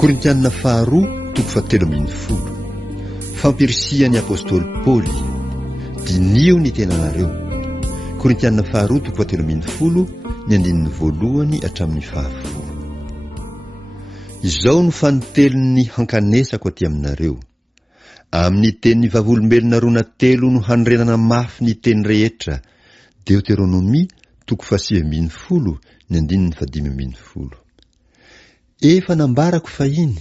Korintianina faharoa toko fahatelo ambin'ny folo. Fampirisihan'ny apôstôly Paoly. Dinio ny tenanareo. Korintianina faharoa toko fahatelo ambin'ny folo, ny andininy voalohany hatramin'ny fahafolo. Izao no fanotelon'ny hankanesako aty aminareo. Amin'ny tenin'ny vavolombelona roa na telo no hanorenana mafy ny teny rehetra. Deuteronomia toko fahasivy ambin'ny folo, ny andininy fadimy ambin'ny folo. Efa nambarako fahiny,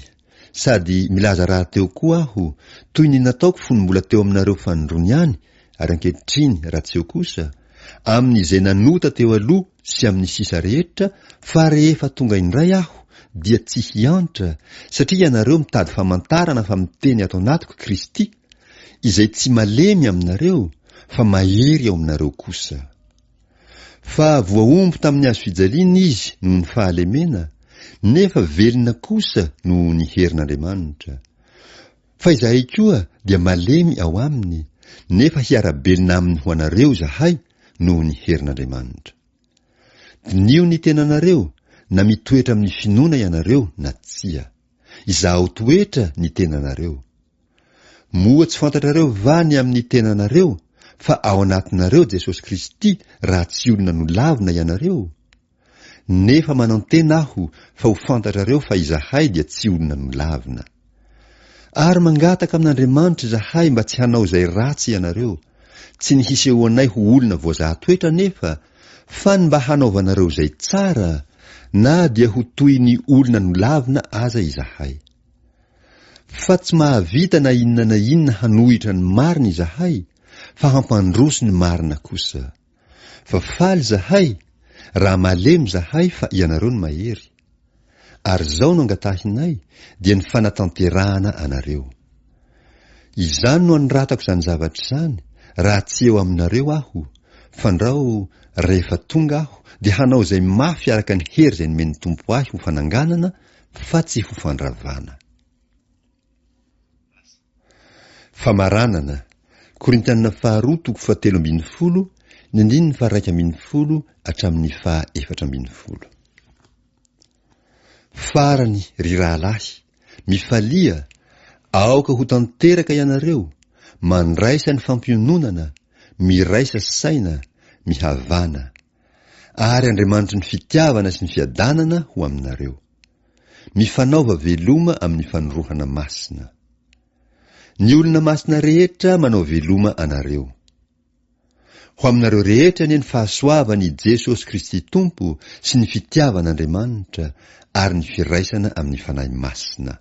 sady milaza raha teo koa aho, toy ny nataoko fony mbola teo aminareo fanondrony ihany, ary ankehitriny raha tsy eo kosa, amin'izay nanota teo aloha sy amin'ny sisa rehetra, fa rehefa tonga indray aho, dia tsy hiantra, satria ianareo mitady famantarana fa miteny ato anatiko Kristy, izay tsy malemy aminareo, fa mahery ao aminareo kosa. Fa voaombo tamin'ny hazo fijaliana izy noho ny fahalemena, nefa velona kosa noho ny herin'Andriamanitra. Fa izahay koa dia malemy ao aminy, nefa hiara-belona aminy ho anareo zahay noho ny herin'Andriamanitra. Dinio ny tenanareo, na mitoetra amin'ny finoana ianareo na tsia. Izaho toetra ny tenanareo. Moa tsy fantatrareo va ny amin'ny tenanareo, fa ao anatinareo Jesosy Kristy raha tsy olona no lavina ianareo. Nefa manantena aho fa ho fantatrareo fa izahay dia tsy olona no lavina. Ary mangataka amin'Andriamanitra izahay mba tsy hanao izay ratsy ianareo, tsy ny hisehoanay ho olona voazahatoetra nefa, fa ny mba hanaovanareo izay tsara, na dia ho toy ny olona no lavina aza izahay. Fa tsy mahavita na inona hanohitra ny marina izahay, fa hampandroso ny marina kosa. Fa faly izahay, raha malemy izahay fa ianareo ny mahery. Ary zao no angatahinay, dia ny fanatanterahana anareo. Izany no anoratako izany zavatra izany, raha tsy eo aminareo aho, fandrao rehefa tonga aho, dia hanao izay mafy araka ny hery izay nomeny Tompo ahy ho fananganana, fa tsy ho fandravana. Famaranana. Korintianina faharoa toko fahatelo ambin'ny folo, ny andininy faharaika ambin'ny folo hatramin'ny fahaefatra ambin'ny folo. Farany ry rahalahy, mifalia, aoka ho tanteraka ianareo, mandraisa ny fampiononana, miraisa saina, mihavana. Ary Andriamanitra ny fitiavana sy ny fiadanana ho aminareo. Mifanaova veloma amin'ny fanorohana masina. Ny olona masina rehetra manao veloma anareo. Ho aminareo rehetra ny fahasoavany Jesosy Kristy Tompo sy ny fitiavan'Andriamanitra ary ny firaisana amin'ny fanahy masina.